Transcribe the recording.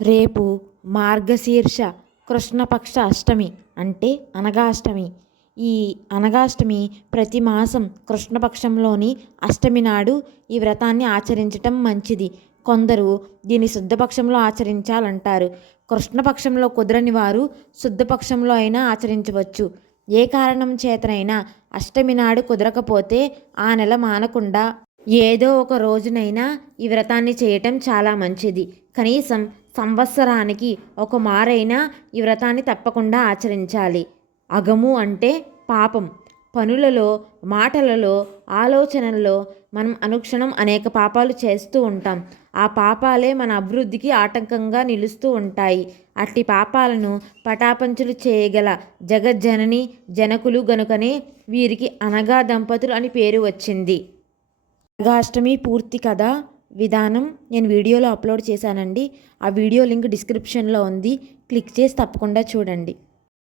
రేపు మార్గశీర్ష కృష్ణపక్ష అష్టమి అంటే అనగాష్టమి. ఈ అనగాష్టమి ప్రతి మాసం కృష్ణపక్షంలోని అష్టమి నాడు ఈ వ్రతాన్ని ఆచరించటం మంచిది. కొందరు దీన్ని శుద్ధపక్షంలో ఆచరించాలంటారు. కృష్ణపక్షంలో కుదరని వారు శుద్ధపక్షంలో అయినా ఆచరించవచ్చు. ఏ కారణం చేతనైనా అష్టమి నాడు కుదరకపోతే ఆ నెల మానకుండా ఏదో ఒక రోజునైనా ఈ వ్రతాన్ని చేయటం చాలా మంచిది. కనీసం సంవత్సరానికి ఒక మారైనా ఈ వ్రతాన్ని తప్పకుండా ఆచరించాలి. అగము అంటే పాపం. పనులలో మాటలలో ఆలోచనల్లో మనం అనుక్షణం అనేక పాపాలు చేస్తూ ఉంటాం. ఆ పాపాలే మన అభివృద్ధికి ఆటంకంగా నిలుస్తూ ఉంటాయి. అట్టి పాపాలను పటాపంచులు చేయగల జగజ్జనని జనకులు గనుకనే వీరికి అనగా దంపతులు అని పేరు వచ్చింది. అనగాష్టమి పూర్తి కథ. విధానం నేను వీడియోలో అప్లోడ్ చేశానండి. ఆ వీడియో లింక్ డిస్క్రిప్షన్లో ఉంది. క్లిక్ చేసి తప్పకుండా చూడండి.